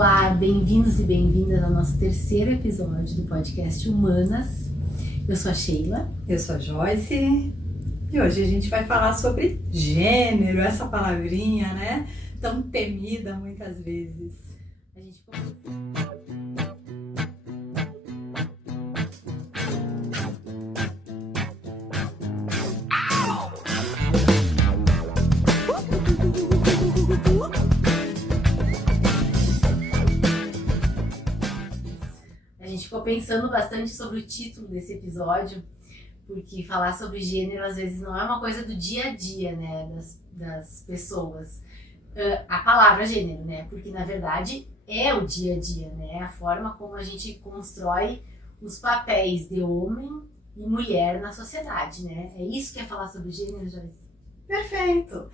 Olá, bem-vindos e bem-vindas ao nosso terceiro episódio do podcast Humanas. Eu sou a Sheila. Eu sou a Joyce. E hoje a gente vai falar sobre gênero, essa palavrinha, né? Tão temida muitas vezes. A gente ficou pensando bastante sobre o título desse episódio, porque falar sobre gênero às vezes não é uma coisa do dia a dia, né, das pessoas. A palavra gênero, né, porque na verdade é o dia a dia, né, a forma como a gente constrói os papéis de homem e mulher na sociedade, né. É isso que é falar sobre gênero, Joyce? Perfeito!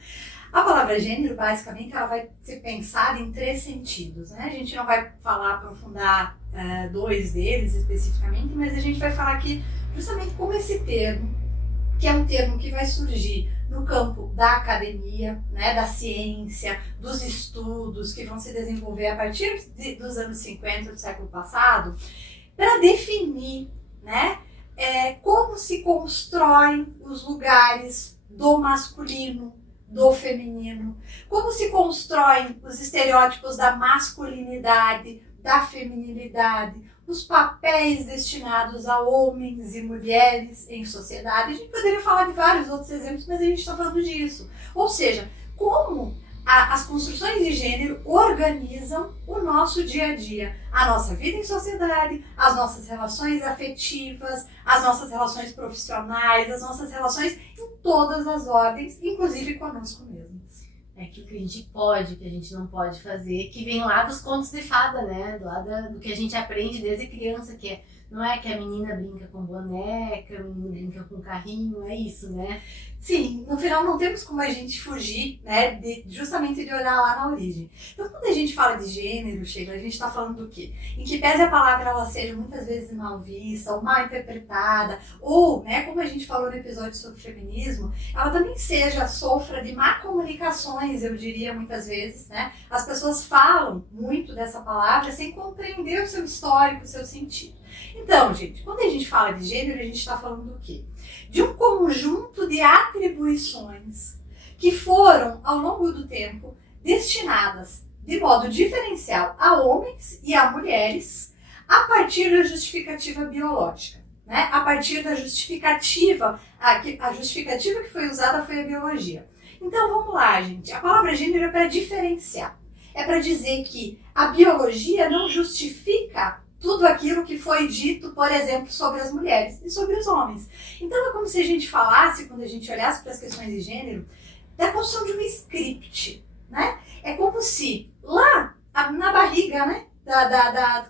A palavra gênero, basicamente, ela vai ser pensada em três sentidos, né? A gente não vai aprofundar dois deles especificamente, mas a gente vai falar aqui justamente como esse termo, que é um termo que vai surgir no campo da academia, né, da ciência, dos estudos que vão se desenvolver a partir dos anos 50 do século passado, para definir, né, como se constroem os lugares do masculino, do feminino, como se constroem os estereótipos da masculinidade, da feminilidade, os papéis destinados a homens e mulheres em sociedade. A gente poderia falar de vários outros exemplos, mas a gente está falando disso. Ou seja, como as construções de gênero organizam o nosso dia a dia, a nossa vida em sociedade, as nossas relações afetivas, as nossas relações profissionais, as nossas relações em todas as ordens, inclusive conosco mesmos. É aquilo que a gente pode, o que a gente não pode fazer, que vem lá dos contos de fada, né? Do que a gente aprende desde criança, não é que a menina brinca com boneca, a menina brinca com carrinho, é isso, né? Sim, no final não temos como a gente fugir, né, justamente de olhar lá na origem. Então, quando a gente fala de gênero, Sheila, a gente está falando do quê? Em que pese a palavra ela seja muitas vezes mal vista ou mal interpretada, ou, né, como a gente falou no episódio sobre feminismo, ela também sofra de má comunicações, eu diria muitas vezes, né? As pessoas falam muito dessa palavra sem compreender o seu histórico, o seu sentido. Então, gente, quando a gente fala de gênero, a gente está falando do quê? De um conjunto de atribuições que foram, ao longo do tempo, destinadas de modo diferencial a homens e a mulheres a partir da justificativa biológica, né? A partir da justificativa, a justificativa que foi usada foi a biologia. Então, vamos lá, gente. A palavra gênero é para diferenciar. É para dizer que a biologia não justifica tudo aquilo que foi dito, por exemplo, sobre as mulheres e sobre os homens. Então é como se a gente falasse, quando a gente olhasse para as questões de gênero, da construção de um script, né? É como se lá na barriga, né,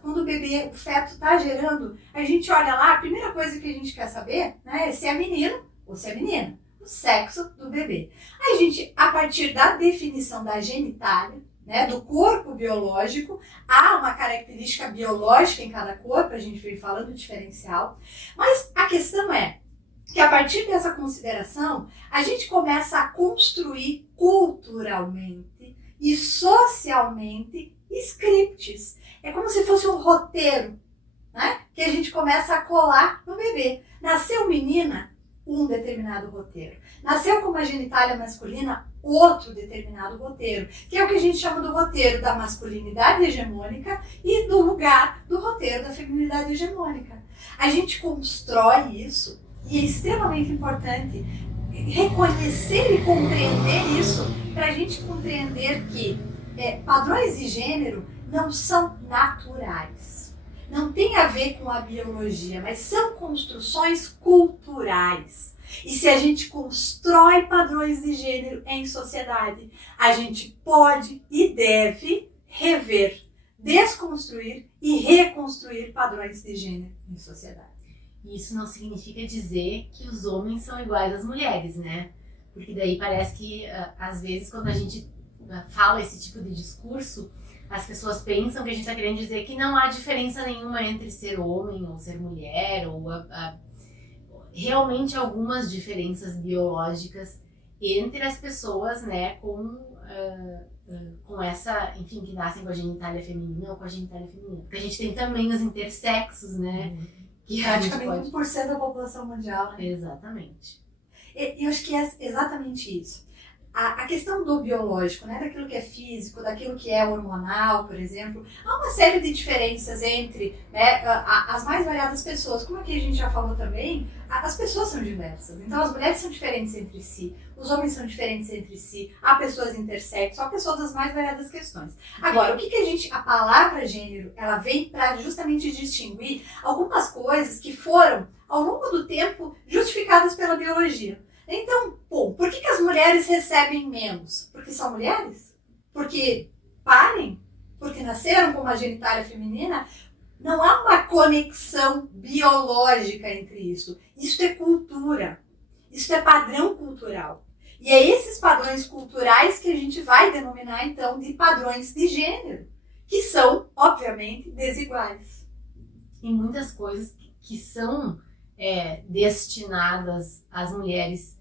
quando o bebê, o feto está gerando, a gente olha lá, a primeira coisa que a gente quer saber, né, é se é menino ou se é menina, o sexo do bebê. Aí a gente, a partir da definição da genitália, né, do corpo biológico, há uma característica biológica em cada corpo, a gente veio falando diferencial, mas a questão é que a partir dessa consideração, a gente começa a construir culturalmente e socialmente scripts. É como se fosse um roteiro, né, que a gente começa a colar no bebê. Nasceu menina, um determinado roteiro. Nasceu com uma genitália masculina, outro determinado roteiro, que é o que a gente chama do roteiro da masculinidade hegemônica e do lugar do roteiro da feminilidade hegemônica. A gente constrói isso e é extremamente importante reconhecer e compreender isso para a gente compreender que padrões de gênero não são naturais. Não tem a ver com a biologia, mas são construções culturais. E se a gente constrói padrões de gênero em sociedade, a gente pode e deve rever, desconstruir e reconstruir padrões de gênero em sociedade. Isso não significa dizer que os homens são iguais às mulheres, né? Porque daí parece que, às vezes, quando a gente fala esse tipo de discurso, as pessoas pensam que a gente está querendo dizer que não há diferença nenhuma entre ser homem ou ser mulher, ou realmente algumas diferenças biológicas entre as pessoas, né, com com essa, enfim, que nascem com a genitália feminina ou com a genitália feminina. Porque a gente tem também os intersexos, né? Que praticamente 1% da população mundial, né? Exatamente. E eu acho que é exatamente isso. A questão do biológico, né, daquilo que é físico, daquilo que é hormonal, por exemplo, há uma série de diferenças entre, né, as mais variadas pessoas. Como aqui a gente já falou também, as pessoas são diversas. Então as mulheres são diferentes entre si, os homens são diferentes entre si, há pessoas intersexo, há pessoas das mais variadas questões. Agora, o que a palavra gênero, ela vem para justamente distinguir algumas coisas que foram, ao longo do tempo, justificadas pela biologia. Então, por que as mulheres recebem menos? Porque são mulheres? Porque parem? Porque nasceram com uma genitália feminina? Não há uma conexão biológica entre isso. Isso é cultura. Isso é padrão cultural. E é esses padrões culturais que a gente vai denominar, então, de padrões de gênero, que são, obviamente, desiguais. E muitas coisas que são destinadas às mulheres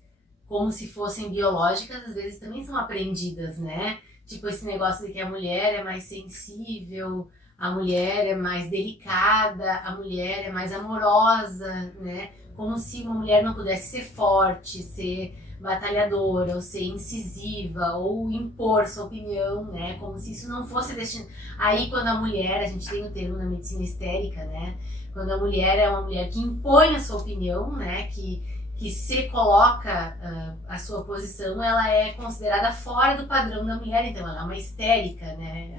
como se fossem biológicas, às vezes também são aprendidas, né? Tipo esse negócio de que a mulher é mais sensível, a mulher é mais delicada, a mulher é mais amorosa, né? Como se uma mulher não pudesse ser forte, ser batalhadora, ou ser incisiva, ou impor sua opinião, né? Como se isso não fosse destinado. Aí quando a mulher, a gente tem o termo na medicina histérica, né? Quando a mulher é uma mulher que impõe a sua opinião, né? Que se coloca a sua posição, ela é considerada fora do padrão da mulher, então ela é uma histérica, né?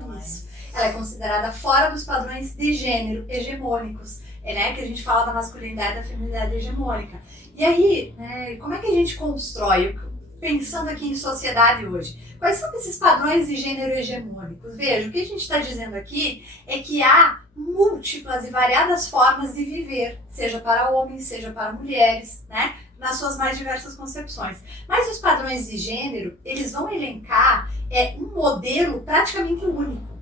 Ela é considerada fora dos padrões de gênero hegemônicos, né? Que a gente fala da masculinidade e da feminilidade hegemônica. E aí, né, como é que a gente constrói, pensando aqui em sociedade hoje, quais são esses padrões de gênero hegemônicos? Veja, o que a gente está dizendo aqui é que há múltiplas e variadas formas de viver, seja para homens, seja para mulheres, né? Nas suas mais diversas concepções. Mas os padrões de gênero, eles vão elencar um modelo praticamente único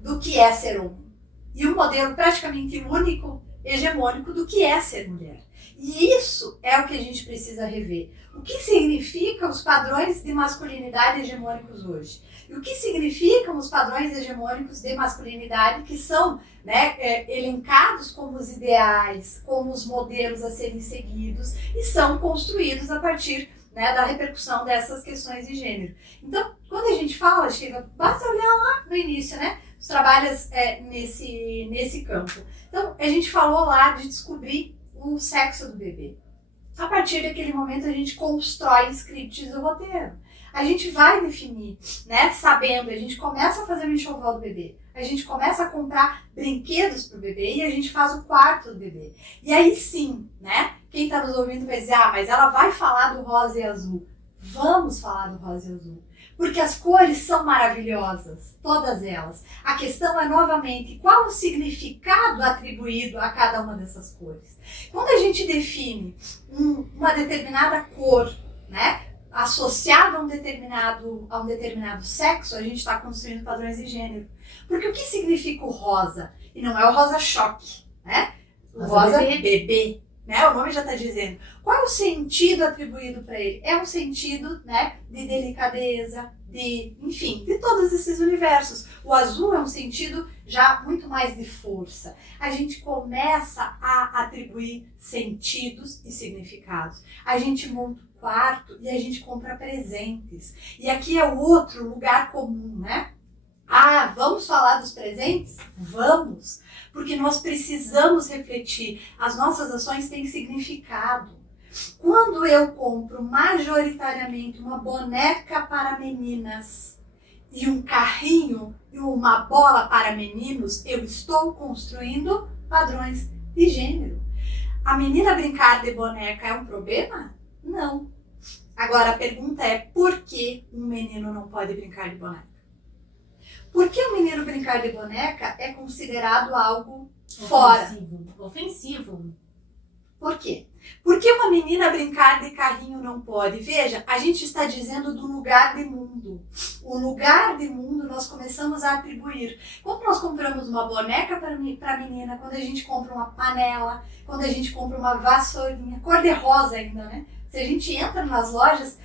do que é ser homem. E um modelo praticamente único, hegemônico, do que é ser mulher. E isso é o que a gente precisa rever. O que significam os padrões de masculinidade hegemônicos hoje? E o que significam os padrões hegemônicos de masculinidade que são, né, elencados como os ideais, como os modelos a serem seguidos e são construídos a partir, né, da repercussão dessas questões de gênero. Então, quando a gente fala, Sheila, basta olhar lá no início, né, os trabalhos nesse campo. Então, a gente falou lá de descobrir o sexo do bebê. A partir daquele momento, a gente constrói scripts do roteiro. A gente vai definir, né, sabendo, a gente começa a fazer o enxoval do bebê, a gente começa a comprar brinquedos pro bebê e a gente faz o quarto do bebê. E aí sim, né, quem está nos ouvindo vai dizer, mas ela vai falar do rosa e azul. Vamos falar do rosa e azul. Porque as cores são maravilhosas, todas elas. A questão é, novamente, qual o significado atribuído a cada uma dessas cores. Quando a gente define uma determinada cor, né, associada a um determinado sexo, a gente está construindo padrões de gênero. Porque o que significa o rosa? E não é o rosa choque, né? O rosa bebê. Né? O nome já está dizendo. Qual é o sentido atribuído para ele? É um sentido, né, de delicadeza, enfim, de todos esses universos. O azul é um sentido já muito mais de força. A gente começa a atribuir sentidos e significados. A gente monta o quarto e a gente compra presentes. E aqui é o outro lugar comum, né? Vamos falar dos presentes? Vamos! Porque nós precisamos refletir. As nossas ações têm significado. Quando eu compro majoritariamente uma boneca para meninas e um carrinho e uma bola para meninos, eu estou construindo padrões de gênero. A menina brincar de boneca é um problema? Não. Agora a pergunta é, por que um menino não pode brincar de boneca? Por que o menino brincar de boneca é considerado algo fora? Ofensivo. Por quê? Por que uma menina brincar de carrinho não pode? Veja, a gente está dizendo do lugar de mundo. O lugar de mundo nós começamos a atribuir. Quando nós compramos uma boneca para menina, quando a gente compra uma panela, quando a gente compra uma vassourinha, cor de rosa ainda, né? Se a gente entra nas lojas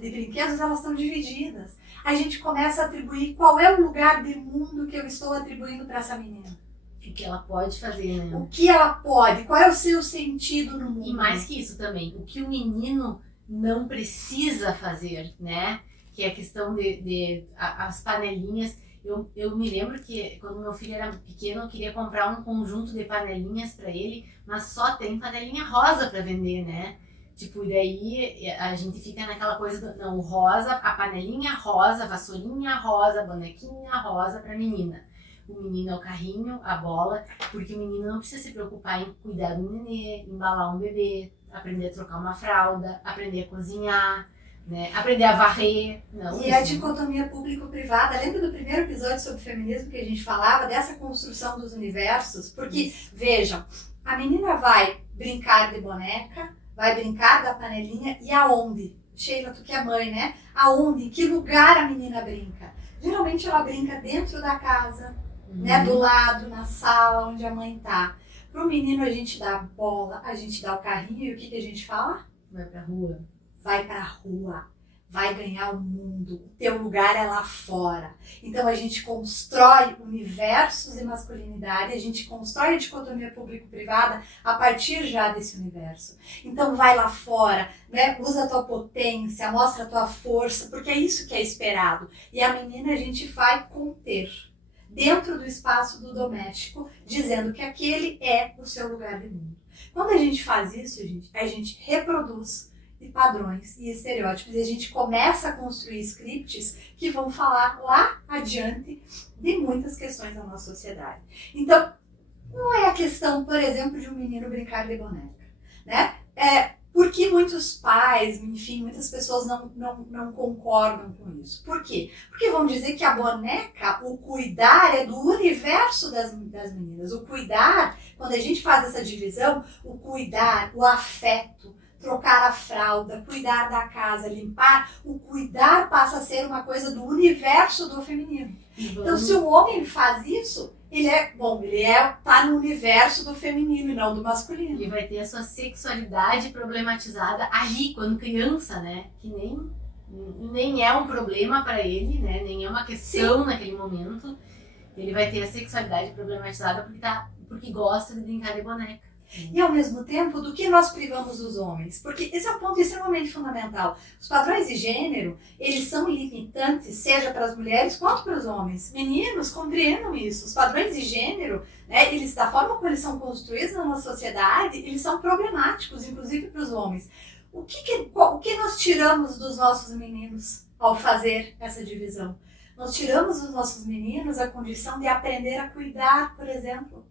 de brinquedos, elas estão divididas. A gente começa a atribuir qual é o lugar de mundo que eu estou atribuindo para essa menina. O que ela pode fazer, né? O que ela pode, qual é o seu sentido no mundo. E mais que isso também, o que o menino não precisa fazer, né? Que é a questão as panelinhas. Eu me lembro que quando meu filho era pequeno, eu queria comprar um conjunto de panelinhas para ele, mas só tem panelinha rosa para vender, né? Tipo, e daí a gente fica naquela coisa não, o rosa, a panelinha rosa, a vassourinha rosa, a bonequinha rosa pra menina. O menino é o carrinho, a bola, porque o menino não precisa se preocupar em cuidar do nenê, embalar um bebê, aprender a trocar uma fralda, aprender a cozinhar, né? Aprender a varrer. Não, e a dicotomia público-privada, lembra do primeiro episódio sobre feminismo que a gente falava dessa construção dos universos? Porque, vejam, a menina vai brincar de boneca, vai brincar da panelinha e aonde? Sheila, tu que é mãe, né? Aonde? Em que lugar a menina brinca? Geralmente ela brinca dentro da casa, né? Do lado, na sala onde a mãe tá. Pro menino a gente dá a bola, a gente dá o carrinho e o que a gente fala? Vai pra rua. Vai pra rua. Vai ganhar o mundo. O teu lugar é lá fora. Então a gente constrói universos de masculinidade, a gente constrói a dicotomia público-privada a partir já desse universo. Então vai lá fora, né? Usa a tua potência, mostra a tua força, porque é isso que é esperado. E a menina a gente vai conter dentro do espaço do doméstico, dizendo que aquele é o seu lugar de mundo. Quando a gente faz isso, a gente reproduz de padrões e estereótipos e a gente começa a construir scripts que vão falar lá adiante de muitas questões da nossa sociedade. Então, não é a questão, por exemplo, de um menino brincar de boneca, né? Porque muitos pais, enfim, muitas pessoas não concordam com isso. Por quê? Porque vão dizer que a boneca, o cuidar é do universo das meninas. O cuidar, quando a gente faz essa divisão, o cuidar, o afeto, trocar a fralda, cuidar da casa, limpar, o cuidar passa a ser uma coisa do universo do feminino. Então, se o homem faz isso, ele tá no universo do feminino e não do masculino. Ele vai ter a sua sexualidade problematizada ali, quando criança, né? Que nem é um problema para ele, né? Nem é uma questão naquele momento. Ele vai ter a sexualidade problematizada porque gosta de brincar de boneca. E ao mesmo tempo, do que nós privamos os homens? Porque esse é um ponto extremamente fundamental. Os padrões de gênero, eles são limitantes, seja para as mulheres quanto para os homens. Meninos, compreendam isso. Os padrões de gênero, né, eles, da forma como eles são construídos na nossa sociedade, eles são problemáticos, inclusive para os homens. O que nós tiramos dos nossos meninos ao fazer essa divisão? Nós tiramos dos nossos meninos a condição de aprender a cuidar, por exemplo.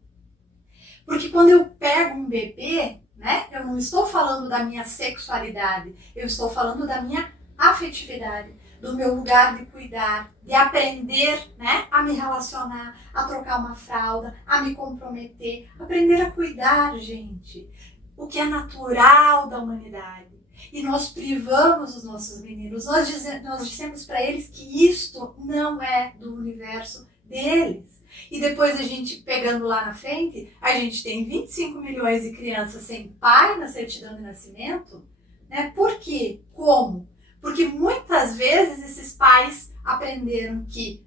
Porque quando eu pego um bebê, né, eu não estou falando da minha sexualidade, eu estou falando da minha afetividade, do meu lugar de cuidar, de aprender, né, a me relacionar, a trocar uma fralda, a me comprometer, aprender a cuidar, gente. O que é natural da humanidade. E nós privamos os nossos meninos, nós dissemos para eles que isto não é do universo deles. E depois a gente, pegando lá na frente, a gente tem 25 milhões de crianças sem pai na certidão de nascimento, né? Por quê? Como? Porque muitas vezes esses pais aprenderam que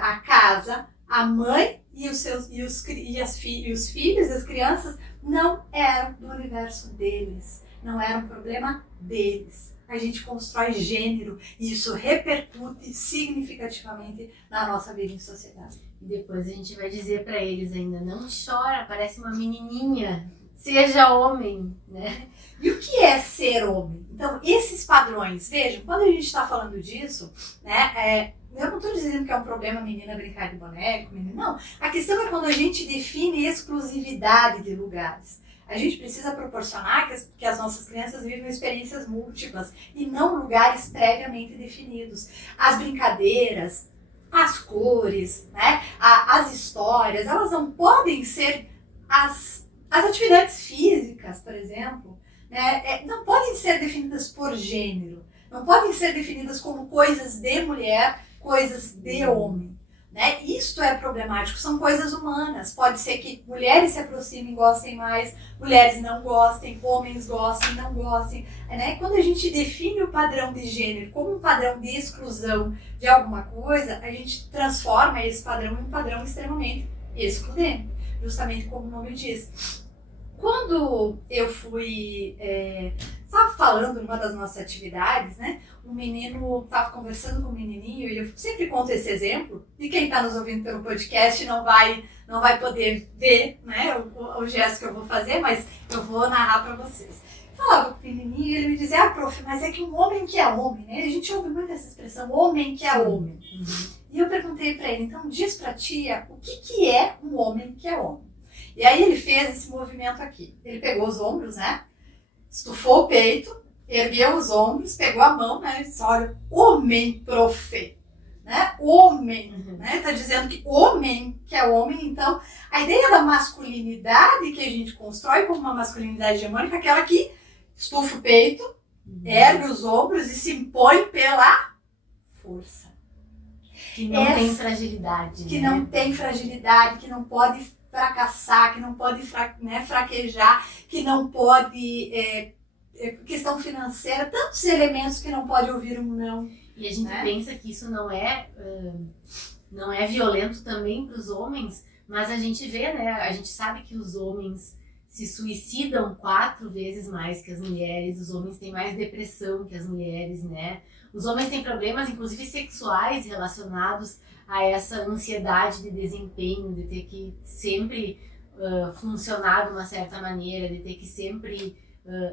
a casa, a mãe e os filhos, as crianças, não eram do universo deles, não era um problema deles. A gente constrói gênero e isso repercute significativamente na nossa vida em sociedade. E depois a gente vai dizer para eles ainda, não chora, parece uma menininha, seja homem, né? E o que é ser homem? Então, esses padrões, vejam, quando a gente está falando disso, né, eu não estou dizendo que é um problema menina brincar de boneco, menino, não. A questão é quando a gente define exclusividade de lugares. A gente precisa proporcionar que as nossas crianças vivam experiências múltiplas e não lugares previamente definidos. As brincadeiras, as cores, né, as histórias, elas não podem ser as atividades físicas, por exemplo, né, não podem ser definidas por gênero, não podem ser definidas como coisas de mulher, coisas de homem. né? Isto é problemático, são coisas humanas. Pode ser que mulheres se aproximem e gostem mais, mulheres não gostem, homens gostem, não gostem. Né? Quando a gente define o padrão de gênero como um padrão de exclusão de alguma coisa, a gente transforma esse padrão em um padrão extremamente excludente, justamente como o nome diz. Quando eu fui, estava falando numa das nossas atividades, né? Um menino, estava conversando com um menininho, e eu sempre conto esse exemplo, e quem está nos ouvindo pelo podcast não vai poder ver, né, o gesto que eu vou fazer, mas eu vou narrar para vocês. Falava com o menininho e ele me dizia, prof, mas é que um homem que é homem, né? A gente ouve muito essa expressão, homem que é homem. E eu perguntei para ele, então diz para a tia, o que é um homem que é homem? E aí ele fez esse movimento aqui. Ele pegou os ombros, né? Estufou o peito, ergueu os ombros, pegou a mão, né? E disse, olha, homem, prof. Né? Homem, né? Tá dizendo que homem, que é homem, então, a ideia da masculinidade que a gente constrói como uma masculinidade hegemônica, aquela que estufa o peito, ergue os ombros e se impõe pela força. Que não tem fragilidade. Que né? não tem fragilidade, que não pode fracassar, que não pode fraquejar, que não pode, questão financeira, tantos elementos que não pode ouvir um não. E a gente pensa que isso não é violento também para os homens, mas a gente vê, né? A gente sabe que os homens se suicidam 4 vezes mais que as mulheres, os homens têm mais depressão que as mulheres, né? Os homens têm problemas, inclusive sexuais, relacionados a essa ansiedade de desempenho, de ter que sempre funcionar de uma certa maneira, de ter que sempre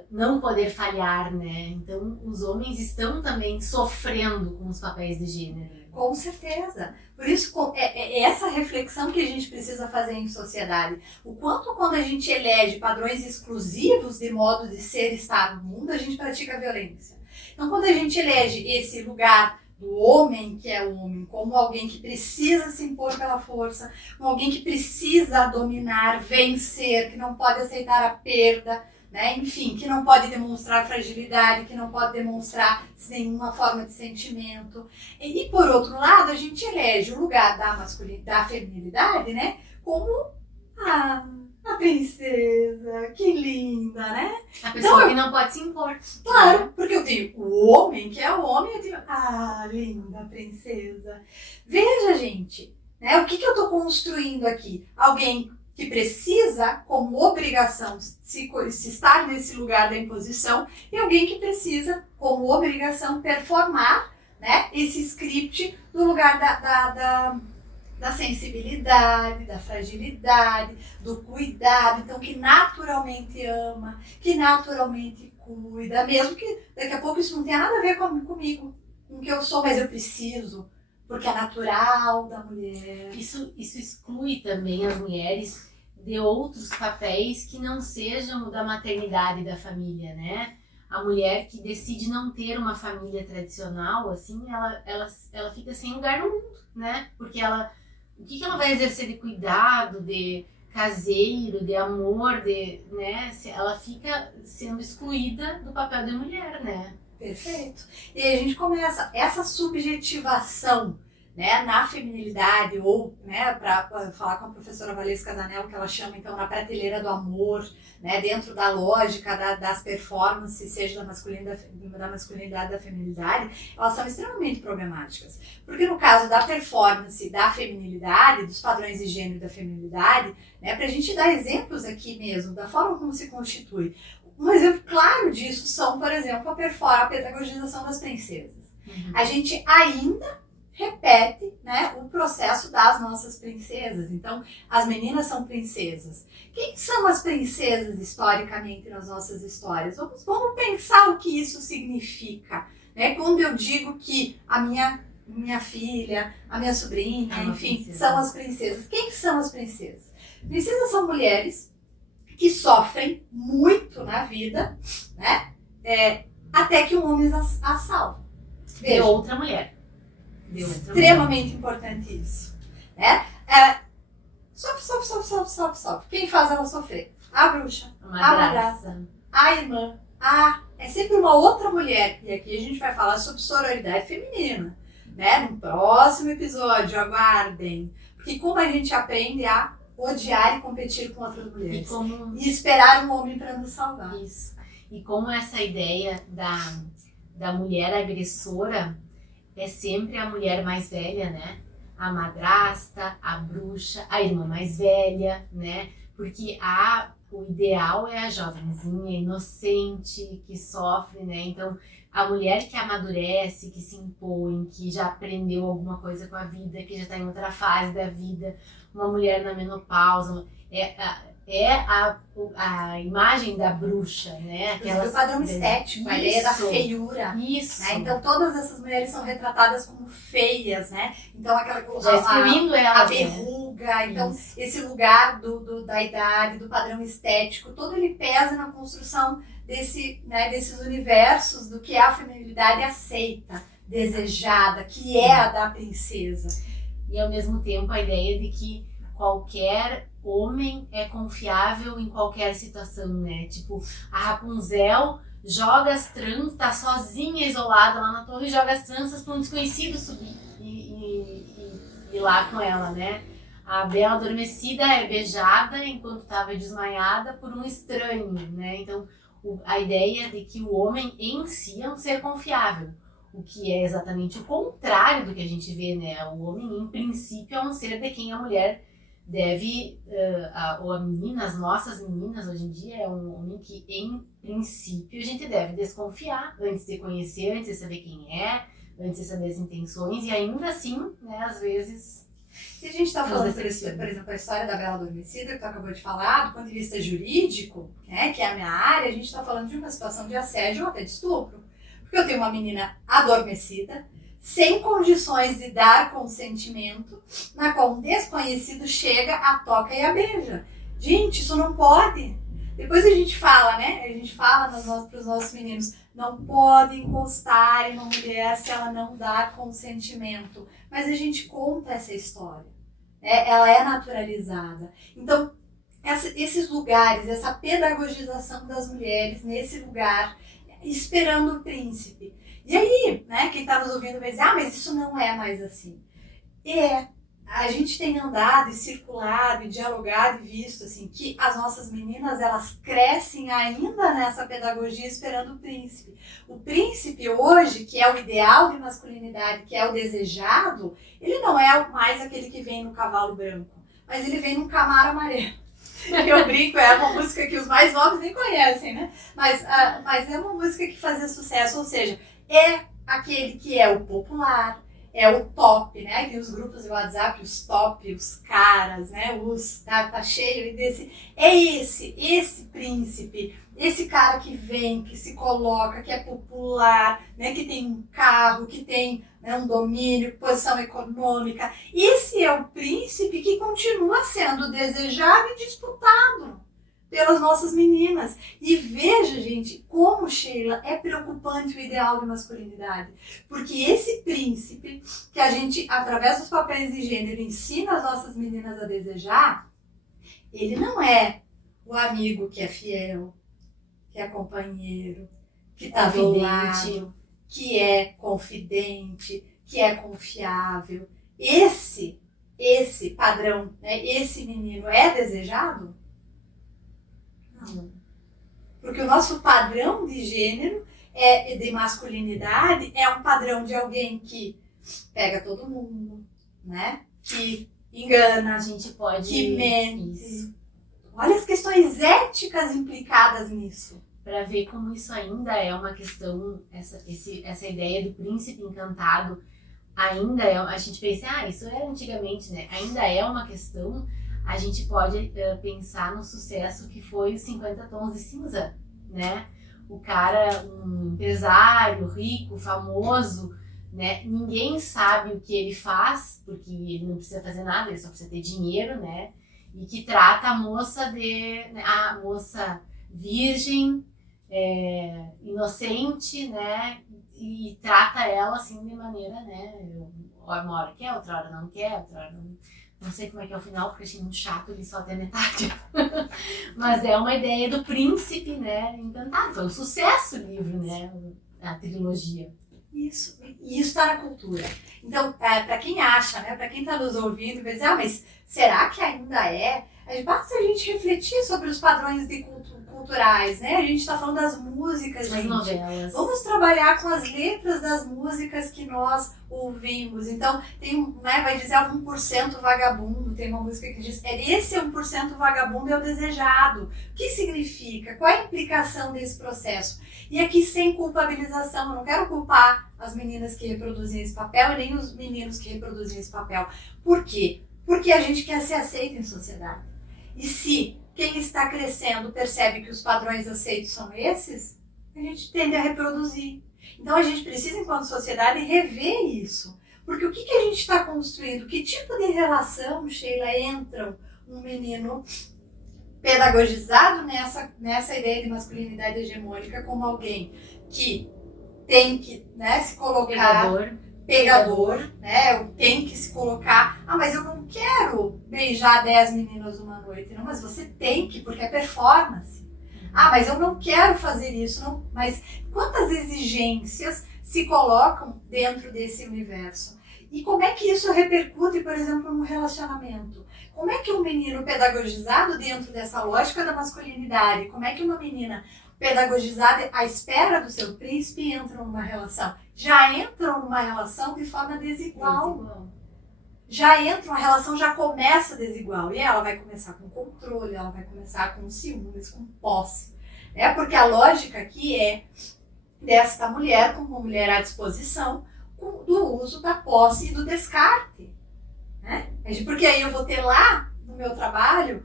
não poder falhar, né? Então, os homens estão também sofrendo com os papéis de gênero. Com certeza. Por isso, é essa reflexão que a gente precisa fazer em sociedade. O quanto quando a gente elege padrões exclusivos de modo de ser e estar no mundo, a gente pratica violência. Então, quando a gente elege esse lugar do homem que é homem, como alguém que precisa se impor pela força, como alguém que precisa dominar, vencer, que não pode aceitar a perda, né? Enfim, que não pode demonstrar fragilidade, que não pode demonstrar nenhuma forma de sentimento. E por outro lado, a gente elege o lugar da feminilidade, né? Como a princesa, que linda, né? A pessoa que não pode se impor. Claro, porque eu tenho o homem que é o homem, eu tenho linda princesa. Veja, gente, né? O que eu estou construindo aqui? Alguém que precisa, como obrigação, se estar nesse lugar da imposição, e alguém que precisa, como obrigação, performar, né, esse script no lugar da sensibilidade, da fragilidade, do cuidado, então que naturalmente ama, que naturalmente cuida, mesmo que daqui a pouco isso não tenha nada a ver comigo, com o que eu sou, mas eu preciso, porque é natural da mulher. Isso exclui também as mulheres de outros papéis que não sejam o da maternidade e da família, né? A mulher que decide não ter uma família tradicional, assim, ela fica sem lugar no mundo, né? Porque o que ela vai exercer de cuidado, de caseiro, de amor, né? Ela fica sendo excluída do papel de mulher, né? Perfeito. E aí a gente começa essa subjetivação, né, na feminilidade, ou, né, para falar com a professora Valesca Zanello, que ela chama, então, na prateleira do amor, né, dentro da lógica das performances, seja da masculinidade da feminilidade, elas são extremamente problemáticas. Porque no caso da performance da feminilidade, dos padrões de gênero da feminilidade, né, para a gente dar exemplos aqui mesmo, da forma como se constitui. Um exemplo claro disso são, por exemplo, a pedagogização das princesas. A gente ainda repete, né, o processo das nossas princesas. Então, as meninas são princesas. Quem são as princesas historicamente nas nossas histórias? Vamos pensar o que isso significa, né? Quando eu digo que a minha filha, a minha sobrinha, enfim, princesa. São as princesas. Quem são as princesas? Princesas são mulheres que sofrem muito na vida, né? Até que um homem as salva. De outra mulher. Extremamente importante isso, né? Sofre. Quem faz ela sofrer? A bruxa, a madrasta, a irmã, é sempre uma outra mulher. E aqui a gente vai falar sobre sororidade feminina, né? No próximo episódio, aguardem. Porque como a gente aprende a odiar e competir com outras mulheres. E esperar um homem para nos salvar. Isso. E como essa ideia da mulher agressora é sempre a mulher mais velha, né? A madrasta, a bruxa, a irmã mais velha, né? Porque o ideal é a jovenzinha inocente, que sofre, né? Então, a mulher que amadurece, que se impõe, que já aprendeu alguma coisa com a vida, que já está em outra fase da vida, uma mulher na menopausa, é a imagem da bruxa, né? O padrão estético, a ideia da feiura. Isso. Né? Então todas essas mulheres são retratadas como feias, né? Então excluindo a verruga, então isso. Esse lugar da idade, do padrão estético, todo ele pesa na construção desses universos do que é a feminilidade aceita, desejada, que é a da princesa. E ao mesmo tempo a ideia de que qualquer homem é confiável em qualquer situação, né? Tipo, a Rapunzel joga as tranças, tá sozinha, isolada lá na torre, e joga as tranças para um desconhecido subir e ir lá com ela, né? A Bela Adormecida é beijada enquanto estava desmaiada por um estranho, né? Então, a ideia de que o homem em si é um ser confiável, o que é exatamente o contrário do que a gente vê, né? O homem, em princípio, é um ser de quem a mulher deve, ou a menina, as nossas meninas hoje em dia, é um homem que, em princípio, a gente deve desconfiar antes de conhecer, antes de saber quem é, antes de saber as intenções, e ainda assim, né, às vezes... Se a gente está falando, por exemplo, a história da Bela Adormecida, que tu acabou de falar, do ponto de vista jurídico, né, que é a minha área, a gente está falando de uma situação de assédio ou até de estupro. Porque eu tenho uma menina adormecida, sem condições de dar consentimento, na qual um desconhecido chega, a toca e a beija. Gente, isso não pode. Depois a gente fala, né? A gente fala para os nossos meninos, não pode encostar em uma mulher se ela não dar consentimento. Mas a gente conta essa história, né? Ela é naturalizada. Então, esses lugares, essa pedagogização das mulheres nesse lugar, esperando o príncipe. E aí, né, quem está nos ouvindo vai dizer, mas isso não é mais assim. A gente tem andado e circulado e dialogado e visto assim, que as nossas meninas, elas crescem ainda nessa pedagogia esperando o príncipe. O príncipe hoje, que é o ideal de masculinidade, que é o desejado, ele não é mais aquele que vem no cavalo branco, mas ele vem num camaro amarelo. Eu brinco, é uma música que os mais novos nem conhecem, né? Mas é uma música que fazia sucesso, ou seja, é aquele que é o popular, é o top, né? Tem os grupos de WhatsApp, os top, os caras, né? Tá cheio desse. É esse príncipe, esse cara que vem, que se coloca, que é popular, né? Que tem um carro, que tem, né, um domínio, posição econômica. Esse é o príncipe que continua sendo desejado e disputado pelas nossas meninas. E veja, gente, como, Sheila, é preocupante o ideal de masculinidade. Porque esse príncipe que a gente, através dos papéis de gênero, ensina as nossas meninas a desejar, ele não é o amigo que é fiel, que é companheiro, que está do lado, que é confidente, que é confiável. Esse padrão, né, esse menino é desejado? Não. Porque o nosso padrão de gênero, de masculinidade, é um padrão de alguém que pega todo mundo, né? Que engana, a gente pode, que mente. Isso. Olha as questões éticas implicadas nisso. Para ver como isso ainda é uma questão, essa ideia do príncipe encantado, ainda é, a gente pensa, isso era antigamente, né? Ainda é uma questão. A gente pode pensar no sucesso que foi os 50 Tons de Cinza, né? O cara, um empresário rico, famoso, né? Ninguém sabe o que ele faz, porque ele não precisa fazer nada, ele só precisa ter dinheiro, né? E que trata a moça virgem, inocente, né? E trata ela assim de maneira, né? Uma hora quer, outra hora não quer, outra hora não sei como é que é o final, porque achei muito chato ele só até metade. Mas é uma ideia do príncipe, né? Encantado. Foi um sucesso o livro, né? A trilogia. Isso está na cultura. Então, para quem acha, né, para quem está nos ouvindo, vai dizer, mas será que ainda é? Basta a gente refletir sobre os padrões culturais, né? A gente está falando das músicas, As novelas. Vamos trabalhar com as letras das músicas que nós ouvimos. Então, vai dizer 1% vagabundo, tem uma música que diz, esse 1% vagabundo é o desejado. O que significa? Qual é a implicação desse processo? E aqui sem culpabilização, eu não quero culpar as meninas que reproduzem esse papel e nem os meninos que reproduzem esse papel. Por quê? Porque a gente quer ser aceito em sociedade. E se quem está crescendo percebe que os padrões aceitos são esses, a gente tende a reproduzir. Então a gente precisa, enquanto sociedade, rever isso. Porque o que a gente está construindo? Que tipo de relação, Sheila, entra um menino pedagogizado nessa ideia de masculinidade hegemônica como alguém que tem que, né, se colocar pegador, né? Tem que se colocar, mas eu não quero beijar 10 meninas uma noite. Não, mas você tem que, porque é performance. Mas eu não quero fazer isso. Não, mas quantas exigências se colocam dentro desse universo? E como é que isso repercute, por exemplo, num relacionamento? Como é que um menino pedagogizado dentro dessa lógica da masculinidade, como é que uma menina pedagogizada à espera do seu príncipe entra numa relação? Já entram numa relação de forma desigual. Já entra, uma relação já começa desigual. E ela vai começar com controle, ela vai começar com ciúmes, com posse. Porque a lógica aqui é desta mulher, como uma mulher à disposição, do uso da posse e do descarte. Porque aí eu vou ter lá no meu trabalho,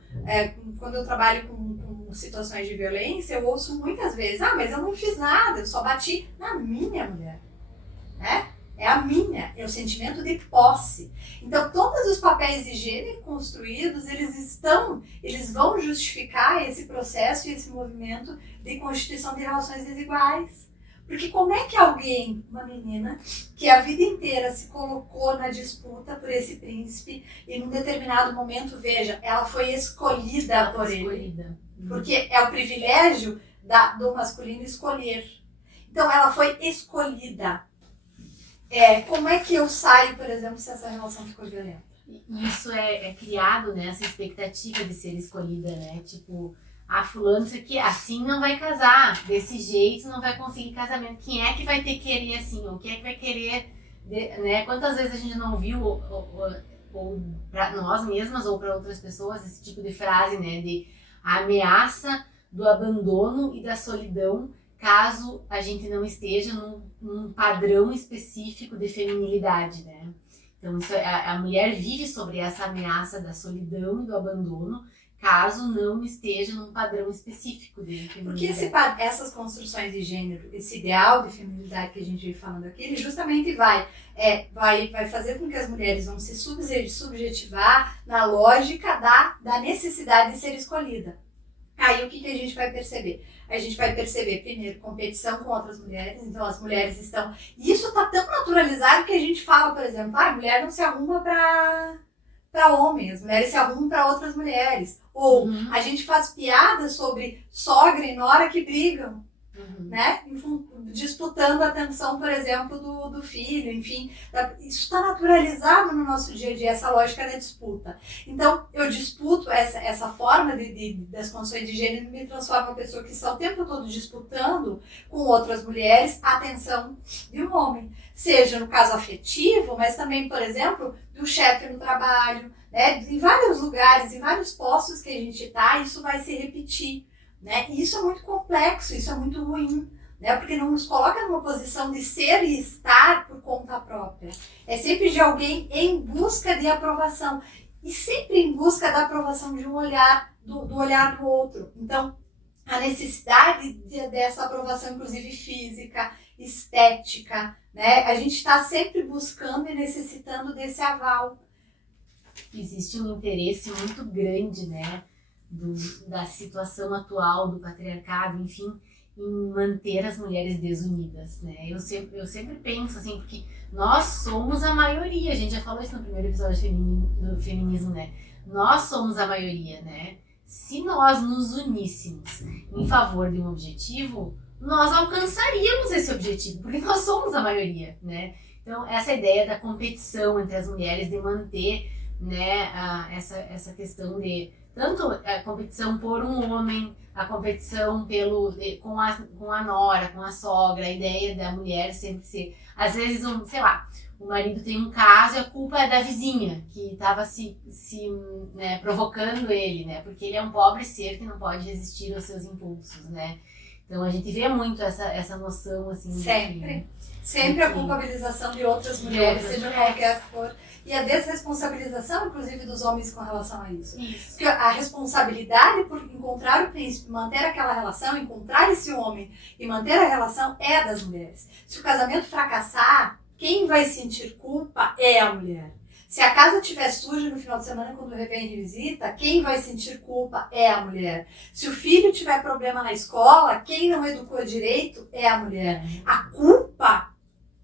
quando eu trabalho com situações de violência, eu ouço muitas vezes, mas eu não fiz nada, eu só bati na minha mulher. É a minha, é o sentimento de posse. Então, todos os papéis de gênero construídos, eles vão justificar esse processo e esse movimento de constituição de relações desiguais. Porque como é que alguém, uma menina, que a vida inteira se colocou na disputa por esse príncipe e num determinado momento, veja, ela foi escolhida por ele. Porque é o privilégio do masculino escolher. Então ela foi escolhida. Como é que eu saio, por exemplo, se essa relação ficou violenta? Isso é criado, né? Essa expectativa de ser escolhida, né? Tipo, fulano, isso aqui, assim não vai casar, desse jeito não vai conseguir casamento. Quem é que vai ter que querer assim? Ou quem é que vai querer, né? Quantas vezes a gente não viu, ou para nós mesmas ou para outras pessoas, esse tipo de frase, né? De a ameaça do abandono e da solidão, caso a gente não esteja num padrão específico de feminilidade, né? Então a mulher vive sobre essa ameaça da solidão e do abandono, caso não esteja num padrão específico de feminilidade. Porque essas construções de gênero, esse ideal de feminilidade que a gente vem falando aqui, ele justamente vai fazer com que as mulheres vão se subjetivar na lógica da necessidade de ser escolhida. Aí o que a gente vai perceber? A gente vai perceber, primeiro, competição com outras mulheres. Então as mulheres estão... E isso está tão naturalizado que a gente fala, por exemplo, a mulher não se arruma para homem, as mulheres se arrumam para outras mulheres. Ou a gente faz piadas sobre sogra e nora que brigam, né? Disputando a atenção, por exemplo, do filho, enfim. Isso está naturalizado no nosso dia a dia, essa lógica da disputa. Então, eu disputo essa forma das condições de gênero, me transforma em uma pessoa que está o tempo todo disputando com outras mulheres a atenção de um homem. Seja no caso afetivo, mas também, por exemplo, do chefe no trabalho, né? Em vários lugares, em vários postos que a gente está, isso vai se repetir, né? E isso é muito complexo, isso é muito ruim, né? Porque não nos coloca numa posição de ser e estar por conta própria. É sempre de alguém em busca de aprovação. E sempre em busca da aprovação de um olhar, do olhar do outro. Então, a necessidade dessa aprovação, inclusive física, estética, né? A gente está sempre buscando e necessitando desse aval. Existe um interesse muito grande, né, da situação atual, do patriarcado, enfim, em manter as mulheres desunidas, né? Eu sempre penso assim, porque nós somos a maioria, a gente já falou isso no primeiro episódio do feminismo, né? Nós somos a maioria, né? Se nós nos uníssemos em favor de um objetivo, nós alcançaríamos esse objetivo, porque nós somos a maioria, né? Então, essa ideia da competição entre as mulheres, de manter, né, essa questão de tanto a competição por um homem, a competição com a nora, com a sogra, a ideia da mulher sempre ser, às vezes, sei lá, o marido tem um caso e a culpa é da vizinha, que estava né, provocando ele, né, porque ele é um pobre ser que não pode resistir aos seus impulsos, né. Então a gente vê muito essa noção, assim... Sempre a culpabilização de outras mulheres, seja qualquer for. E a desresponsabilização, inclusive, dos homens com relação a isso. Porque a responsabilidade por encontrar o príncipe, manter aquela relação, encontrar esse homem e manter a relação é das mulheres. Se o casamento fracassar, quem vai sentir culpa é a mulher. Se a casa estiver suja no final de semana, quando o Réveillon revisita, quem vai sentir culpa é a mulher. Se o filho tiver problema na escola, quem não educou direito é a mulher. A culpa,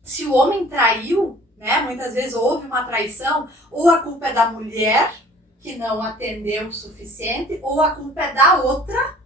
se o homem traiu, né, muitas vezes houve uma traição, ou a culpa é da mulher, que não atendeu o suficiente, ou a culpa é da outra,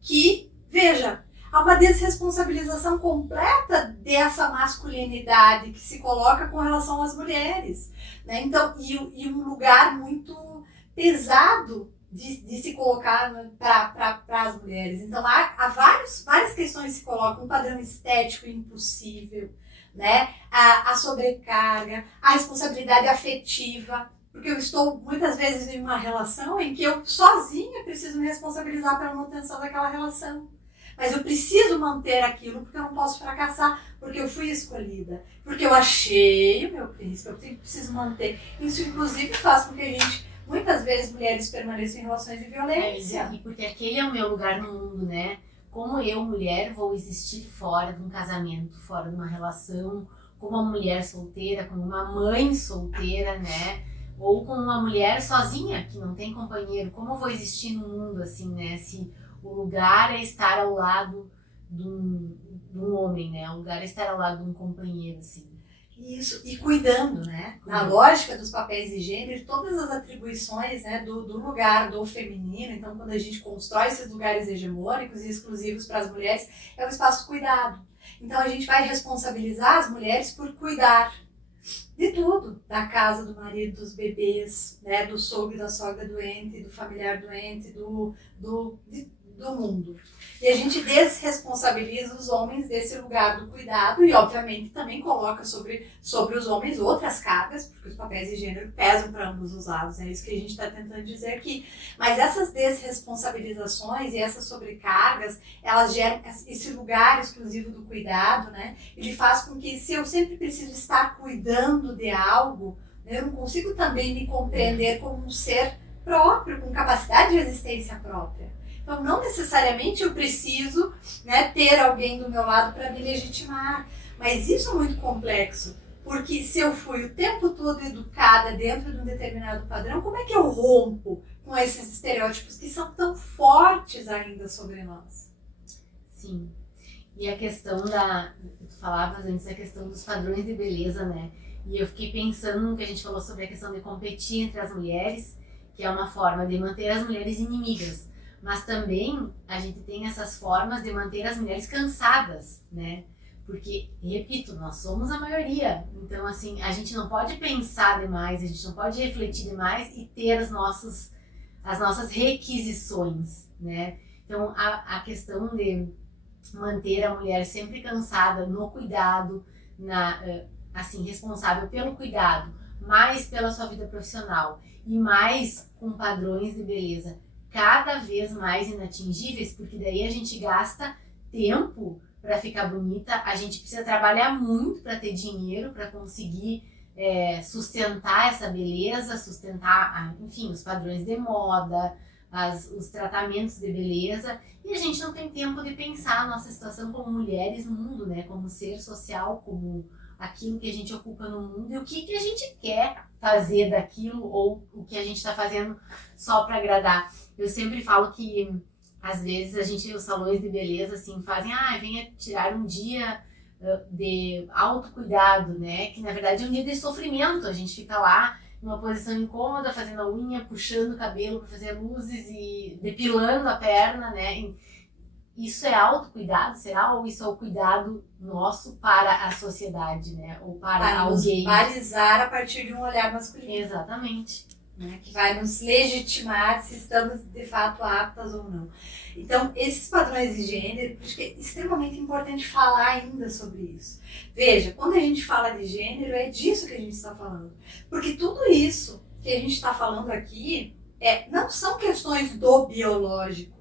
que, veja, há uma desresponsabilização completa dessa masculinidade que se coloca com relação às mulheres, né? Então, e um lugar muito pesado de se colocar para as mulheres. Então, há várias questões que se colocam, um padrão estético impossível, né? A sobrecarga, a responsabilidade afetiva, porque eu estou muitas vezes em uma relação em que eu sozinha preciso me responsabilizar pela manutenção daquela relação. Mas eu preciso manter aquilo porque eu não posso fracassar, porque eu fui escolhida, porque eu achei o meu príncipe, eu preciso manter. Isso, inclusive, faz com que a gente, muitas vezes, mulheres permaneçam em relações de violência. E porque aquele é o meu lugar no mundo, né? Como eu, mulher, vou existir fora de um casamento, fora de uma relação, como uma mulher solteira, como uma mãe solteira, né? Ou como uma mulher sozinha, que não tem companheiro. Como eu vou existir no mundo, assim, né? Se o lugar é estar ao lado de um homem, né? O lugar é estar ao lado de um companheiro, assim. Isso, e cuidando, né? Na lógica dos papéis de gênero, todas as atribuições, né, do lugar do feminino. Então, quando a gente constrói esses lugares hegemônicos e exclusivos para as mulheres, é o espaço do cuidado. Então, a gente vai responsabilizar as mulheres por cuidar de tudo, da casa, do marido, dos bebês, né, do sogro e da sogra doente, do familiar doente, do mundo. E a gente desresponsabiliza os homens desse lugar do cuidado e, obviamente, também coloca sobre os homens outras cargas, porque os papéis de gênero pesam para ambos os lados, é isso que a gente está tentando dizer aqui. Mas essas desresponsabilizações e essas sobrecargas, elas geram esse lugar exclusivo do cuidado, né? Ele faz com que, se eu sempre preciso estar cuidando de algo, eu não consigo também me compreender como um ser próprio, com capacidade de existência própria. Então, não necessariamente eu preciso, né, ter alguém do meu lado para me legitimar. Mas isso é muito complexo, porque se eu fui o tempo todo educada dentro de um determinado padrão, como é que eu rompo com esses estereótipos que são tão fortes ainda sobre nós? Sim. E a questão tu falavas antes, a questão dos padrões de beleza, né? E eu fiquei pensando no que a gente falou sobre a questão de competir entre as mulheres, que é uma forma de manter as mulheres inimigas. Mas também a gente tem essas formas de manter as mulheres cansadas, né? Porque, repito, nós somos a maioria. Então, assim, a gente não pode pensar demais, a gente não pode refletir demais e ter as nossas requisições, né? Então, a questão de manter a mulher sempre cansada no cuidado, assim, responsável pelo cuidado, mais pela sua vida profissional e mais com padrões de beleza cada vez mais inatingíveis, porque daí a gente gasta tempo para ficar bonita, a gente precisa trabalhar muito para ter dinheiro, para conseguir sustentar essa beleza, sustentar, enfim, os padrões de moda, os tratamentos de beleza, e a gente não tem tempo de pensar a nossa situação como mulheres no mundo, né? Como ser social, como aquilo que a gente ocupa no mundo e o que a gente quer fazer daquilo ou o que a gente está fazendo só para agradar. Eu sempre falo que às vezes os salões de beleza assim fazem, venha tirar um dia de autocuidado, né? Que na verdade é um dia de sofrimento, a gente fica lá numa posição incômoda, fazendo a unha, puxando o cabelo para fazer luzes e depilando a perna, né? isso é autocuidado, será? Ou isso é o cuidado nosso para a sociedade, né? Ou para alguém? Nos balizar a partir de um olhar masculino. Exatamente. Né? Que vai nos legitimar se estamos de fato aptas ou não. Então, esses padrões de gênero, acho que é extremamente importante falar ainda sobre isso. Veja, quando a gente fala de gênero, é disso que a gente está falando. Porque tudo isso que a gente está falando aqui não são questões do biológico.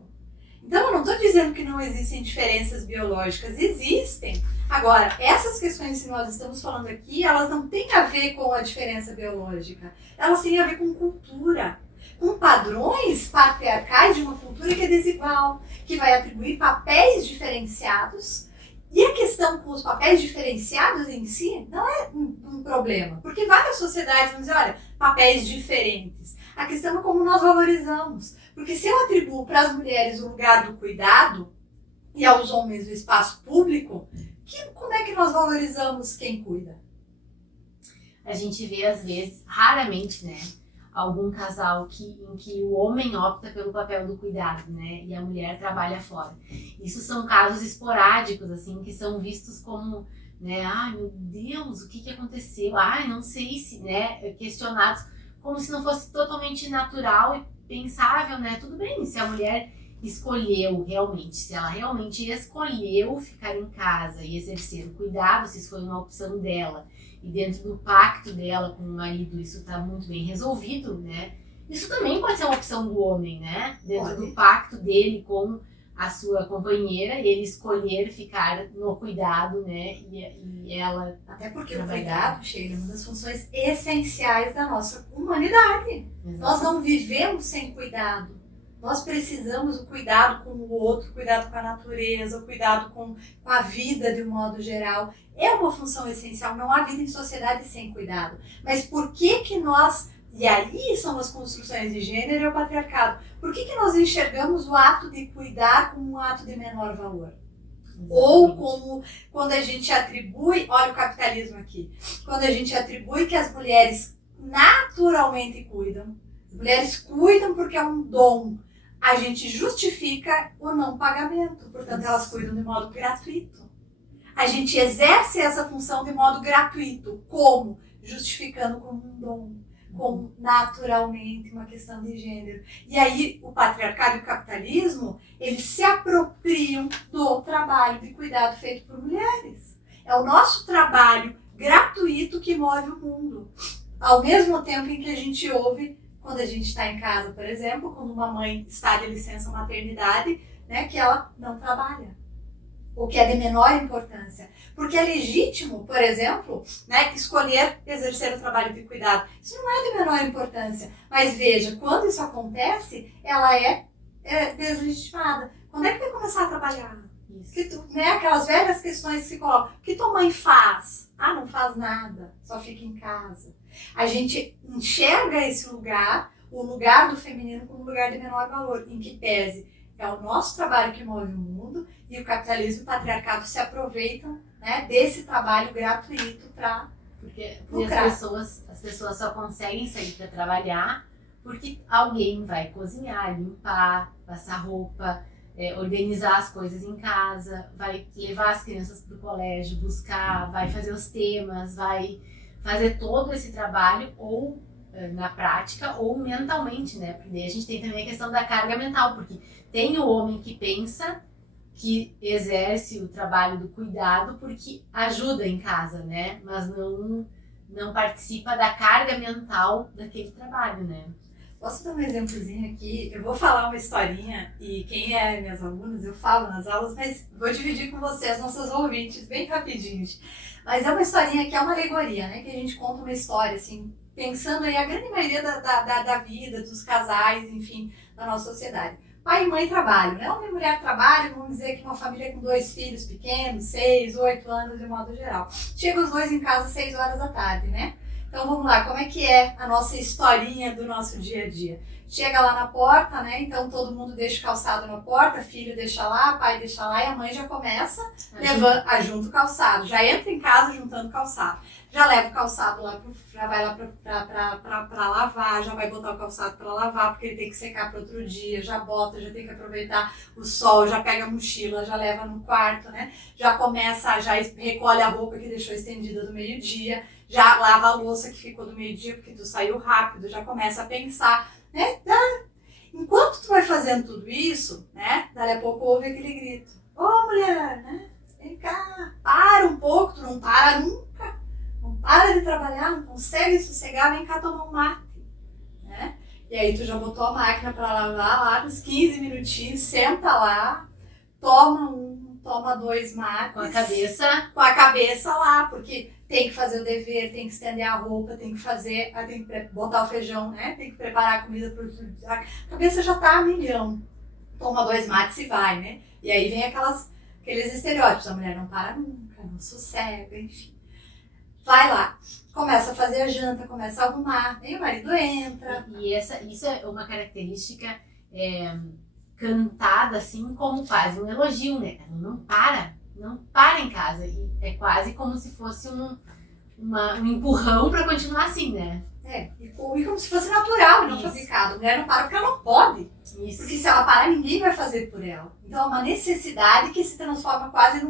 Então, eu não estou dizendo que não existem diferenças biológicas, existem. Agora, essas questões que nós estamos falando aqui, elas não têm a ver com a diferença biológica. Elas têm a ver com cultura, com padrões patriarcais de uma cultura que é desigual, que vai atribuir papéis diferenciados. E a questão com os papéis diferenciados em si não é um problema, porque várias sociedades vão dizer, olha, papéis diferentes. A questão é como nós valorizamos. Porque se eu atribuo para as mulheres o lugar do cuidado e aos homens o espaço público, como é que nós valorizamos quem cuida? A gente vê, às vezes, raramente, né, algum casal em que o homem opta pelo papel do cuidado, né, e a mulher trabalha fora. Isso são casos esporádicos, assim, que são vistos como, né, ai meu Deus, o que aconteceu? Ai, não sei se, né, questionados como se não fosse totalmente natural e pensável, né? Tudo bem, se a mulher escolheu realmente, se ela realmente escolheu ficar em casa e exercer o cuidado, se isso foi uma opção dela, e dentro do pacto dela com o marido isso está muito bem resolvido, né? Isso também pode ser uma opção do homem, né? Dentro do pacto dele com a sua companheira, ele escolher ficar no cuidado, né? E ela... Até porque o cuidado, Sheila, é uma das funções essenciais da nossa humanidade. Exato. Nós não vivemos sem cuidado. Nós precisamos do cuidado com o outro, cuidado com a natureza, o cuidado com a vida de um modo geral. É uma função essencial, não há vida em sociedade sem cuidado. Mas por que nós... E aí são as construções de gênero e o patriarcado. Por que nós enxergamos o ato de cuidar como um ato de menor valor? Exatamente. Ou como quando a gente atribui, olha o capitalismo aqui, quando a gente atribui que as mulheres naturalmente cuidam, as mulheres cuidam porque é um dom, a gente justifica o não pagamento, portanto elas cuidam de modo gratuito. A gente exerce essa função de modo gratuito, como? Justificando como um dom. Como naturalmente uma questão de gênero. E aí o patriarcado e o capitalismo, eles se apropriam do trabalho de cuidado feito por mulheres. É o nosso trabalho gratuito que move o mundo. Ao mesmo tempo em que a gente ouve, quando a gente está em casa, por exemplo, quando uma mãe está de licença maternidade, né, que ela não trabalha. O que é de menor importância. Porque é legítimo, por exemplo, né, escolher exercer o trabalho de cuidado. Isso não é de menor importância. Mas veja, quando isso acontece, ela é deslegitimada. Quando é que vai começar a trabalhar? Né, aquelas velhas questões que se colocam. O que tua mãe faz? Ah, não faz nada, só fica em casa. A gente enxerga esse lugar, o lugar do feminino, como um lugar de menor valor, em que pese é o nosso trabalho que move o mundo e o capitalismo e o patriarcado se aproveitam, né, desse trabalho gratuito para porque as pessoas só conseguem sair para trabalhar porque alguém vai cozinhar, limpar, passar roupa, organizar as coisas em casa, vai levar as crianças para o colégio, buscar, vai fazer os temas, vai fazer todo esse trabalho ou na prática ou mentalmente, né? Porque daí a gente tem também a questão da carga mental, porque tem o homem que pensa que exerce o trabalho do cuidado porque ajuda em casa, né? Mas não participa da carga mental daquele trabalho, né? Posso dar um exemplozinho aqui? Eu vou falar uma historinha e quem é minhas alunas, eu falo nas aulas, mas vou dividir com vocês, nossos ouvintes, bem rapidinho. Mas é uma historinha que é uma alegoria, né? Que a gente conta uma história, assim, pensando aí a grande maioria da vida, dos casais, enfim, da nossa sociedade. Pai e mãe trabalham, né? Homem e mulher trabalham, vamos dizer que uma família com 2 filhos pequenos, 6, 8 anos de modo geral. Chega os dois em casa às 6 horas da tarde, né? Então vamos lá, como é que é a nossa historinha do nosso dia a dia? Chega lá na porta, né? Então todo mundo deixa o calçado na porta, filho deixa lá, pai deixa lá e a mãe já começa junta o calçado, já entra em casa juntando calçado. Já leva o calçado lá, já vai lá pra lavar, já vai botar o calçado pra lavar, porque ele tem que secar para outro dia, já bota, já tem que aproveitar o sol, já pega a mochila, já leva no quarto, né? Já começa, já recolhe a roupa que deixou estendida do meio-dia, já lava a louça que ficou do meio-dia porque tu saiu rápido, já começa a pensar, né? Enquanto tu vai fazendo tudo isso, né? Dali a pouco ouve aquele grito: ô mulher, né? Vem cá, para um pouco, tu não para nunca, não para de trabalhar, não consegue sossegar, vem cá tomar um mate, né? E aí tu já botou a máquina para lavar lá nos 15 minutinhos, senta lá, toma 2 mates. Com a cabeça lá, porque tem que fazer o dever, tem que estender a roupa, tem que botar o feijão, né? Tem que preparar a comida para outro dia. A cabeça já tá a milhão. Toma 2 mates e vai, né? E aí vem aqueles estereótipos, a mulher não para nunca, não sossega, enfim. Vai lá, começa a fazer a janta, começa a arrumar, aí o marido entra. E isso é uma característica cantada assim como quase um elogio, né? Ela não para em casa. E é quase como se fosse um empurrão para continuar assim, né? E como se fosse natural e não fabricado. A mulher não para porque ela não pode. Isso. Porque se ela parar, ninguém vai fazer por ela. Então é uma necessidade que se transforma quase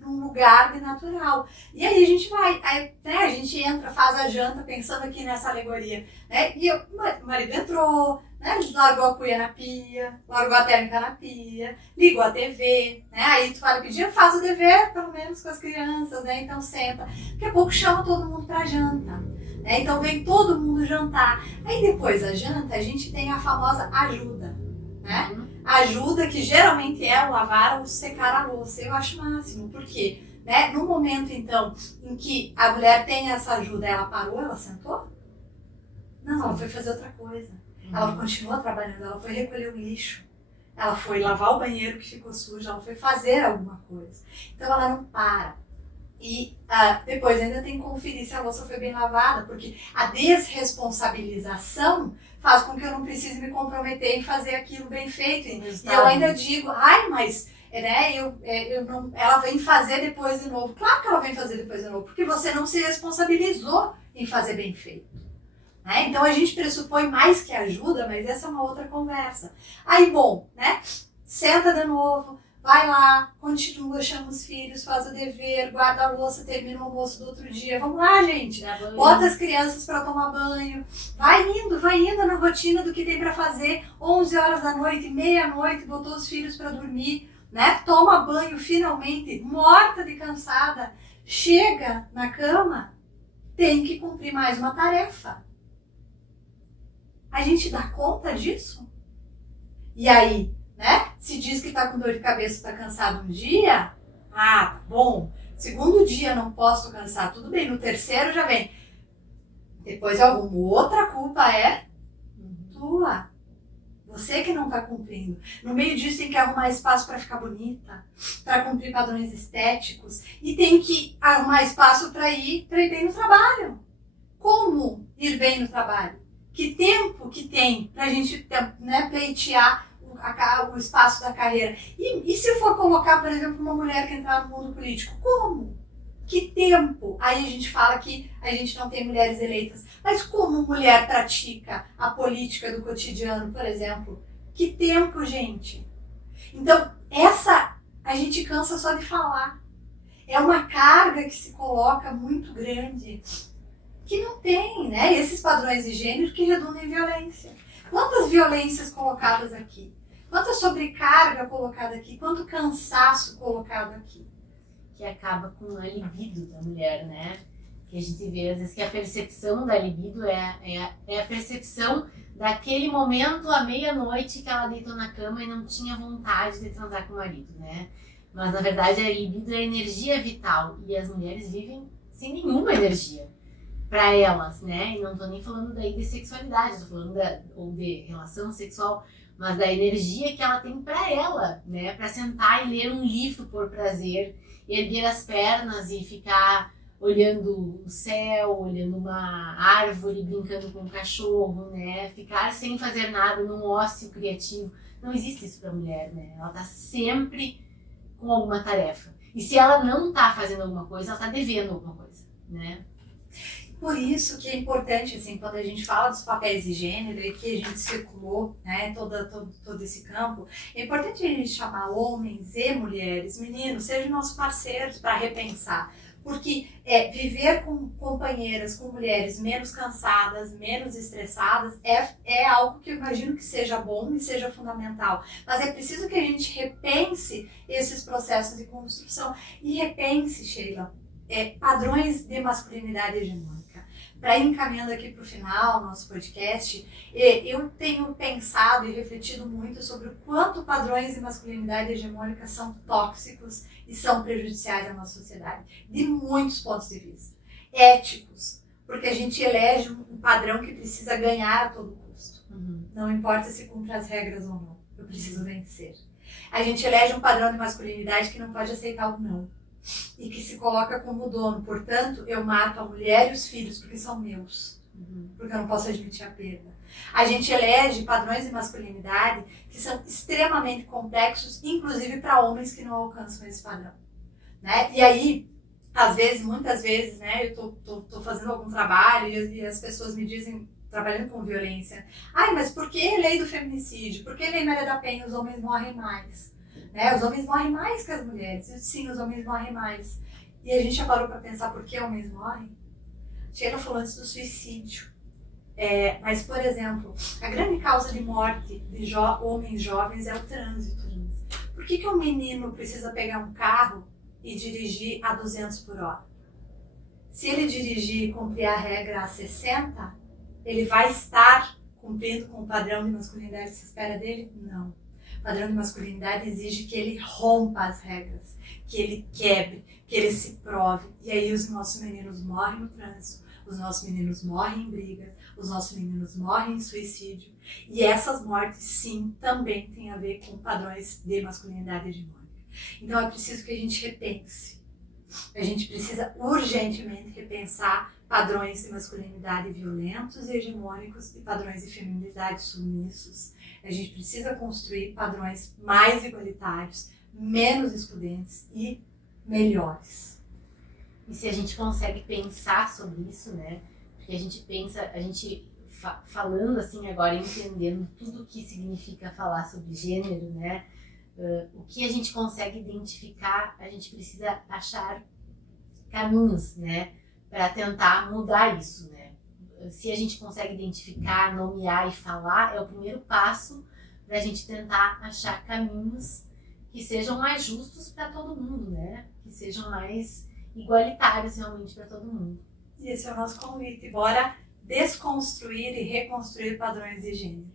num lugar de natural. E aí a gente vai, né, a gente entra, faz a janta pensando aqui nessa alegoria. Né? E o marido entrou, né, largou a cuia na pia, largou a térmica na pia, ligou a TV, né? Aí tu vai pedir, faz o dever, pelo menos com as crianças, né? Então senta. Daqui a pouco chama todo mundo pra janta. Então vem todo mundo jantar. Aí depois da janta a gente tem a famosa ajuda, né? Ajuda que geralmente é o lavar ou secar a louça. Eu acho o máximo, porque, né, no momento então em que a mulher tem essa ajuda, ela parou, ela sentou? Não, ela foi fazer outra coisa. Ela continuou trabalhando, ela foi recolher o lixo, ela foi lavar o banheiro que ficou sujo, ela foi fazer alguma coisa. Então ela não para. E depois ainda tem que conferir se a louça foi bem lavada, porque a desresponsabilização faz com que eu não precise me comprometer em fazer aquilo bem feito. E eu ainda digo, mas né, ela vem fazer depois de novo. Claro que ela vem fazer depois de novo, porque você não se responsabilizou em fazer bem feito. Né? Então a gente pressupõe mais que ajuda, mas essa é uma outra conversa. Aí, bom, né? Senta de novo. Vai lá, continua, chama os filhos, faz o dever, guarda a louça, termina o almoço do outro dia. Vamos lá, gente. Bota as crianças para tomar banho. Vai indo na rotina do que tem para fazer. 11 horas da noite, meia-noite, botou os filhos para dormir, né? Toma banho finalmente, morta de cansada. Chega na cama, tem que cumprir mais uma tarefa. A gente dá conta disso? E aí, né? Se diz que tá com dor de cabeça, tá cansado um dia, tá bom. Segundo dia não posso cansar, tudo bem. No terceiro já vem. Depois eu arrumo. Outra culpa é tua. Você que não tá cumprindo. No meio disso tem que arrumar espaço para ficar bonita, para cumprir padrões estéticos e tem que arrumar espaço para ir bem no trabalho. Como ir bem no trabalho? Que tempo que tem pra gente, né, pleitear o espaço da carreira. E se for colocar, por exemplo, uma mulher que entrar no mundo político, como? Que tempo? Aí a gente fala que a gente não tem mulheres eleitas. Mas como mulher pratica a política do cotidiano, por exemplo? Que tempo, gente? Então, a gente cansa só de falar. É uma carga que se coloca muito grande, que não tem, né? Esses padrões de gênero que redundam em violência. Quantas violências colocadas aqui? Quanta sobrecarga colocada aqui, quanto cansaço colocado aqui. Que acaba com a libido da mulher, né? Que a gente vê, às vezes, que a percepção da libido é a percepção daquele momento, à meia-noite, que ela deitou na cama e não tinha vontade de transar com o marido, né? Mas, na verdade, a libido é energia vital. E as mulheres vivem sem nenhuma energia para elas, né? E não tô nem falando daí de sexualidade, tô falando ou de relação sexual, mas da energia que ela tem para ela, né? Para sentar e ler um livro por prazer, erguer as pernas e ficar olhando o céu, olhando uma árvore, brincando com um cachorro, né? Ficar sem fazer nada num ócio criativo. Não existe isso para a mulher, né? Ela tá sempre com alguma tarefa. E se ela não tá fazendo alguma coisa, ela tá devendo alguma coisa, né? Por isso que é importante, assim, quando a gente fala dos papéis de gênero e que a gente circulou, né, todo esse campo, é importante a gente chamar homens e mulheres, meninos, sejam nossos parceiros para repensar. Porque viver com companheiras, com mulheres menos cansadas, menos estressadas, é algo que eu imagino que seja bom e seja fundamental. Mas é preciso que a gente repense esses processos de construção. E repense, Sheila, padrões de masculinidade hegemônica. Para ir encaminhando aqui para o final, nosso podcast, eu tenho pensado e refletido muito sobre o quanto padrões de masculinidade hegemônica são tóxicos e são prejudiciais à nossa sociedade, de muitos pontos de vista. Éticos, porque a gente elege um padrão que precisa ganhar a todo custo. Não importa se cumpre as regras ou não, eu preciso vencer. A gente elege um padrão de masculinidade que não pode aceitar o não. E que se coloca como dono. Portanto, eu mato a mulher e os filhos porque são meus. Porque eu não posso admitir a perda. A gente elege padrões de masculinidade que são extremamente complexos, inclusive para homens que não alcançam esse padrão. Né? E aí, às vezes, muitas vezes, né, eu tô fazendo algum trabalho e as pessoas me dizem, trabalhando com violência, mas por que lei do feminicídio? Por que lei Maria da Penha os homens morrem mais? Né? Os homens morrem mais que as mulheres. E, sim, os homens morrem mais. E a gente já parou para pensar por que homens morrem? Sheila falou antes do suicídio. Mas, por exemplo, a grande causa de morte de homens jovens é o trânsito. Por que um menino precisa pegar um carro e dirigir a 200 por hora? Se ele dirigir e cumprir a regra a 60, ele vai estar cumprindo com o padrão de masculinidade que se espera dele? Não. O padrão de masculinidade exige que ele rompa as regras, que ele quebre, que ele se prove. E aí os nossos meninos morrem no trânsito, os nossos meninos morrem em brigas, os nossos meninos morrem em suicídio. E essas mortes, sim, também têm a ver com padrões de masculinidade hegemônica. Então é preciso que a gente repense. A gente precisa urgentemente repensar padrões de masculinidade violentos e hegemônicos e padrões de feminilidade submissos. A gente precisa construir padrões mais igualitários, menos excludentes e melhores. E se a gente consegue pensar sobre isso, né? Porque a gente pensa, falando assim agora, entendendo tudo o que significa falar sobre gênero, né? O que a gente consegue identificar, a gente precisa achar caminhos, né? Para tentar mudar isso, né? Se a gente consegue identificar, nomear e falar, é o primeiro passo para a gente tentar achar caminhos que sejam mais justos para todo mundo, né? Que sejam mais igualitários realmente para todo mundo. E esse é o nosso convite. Bora desconstruir e reconstruir padrões de gênero.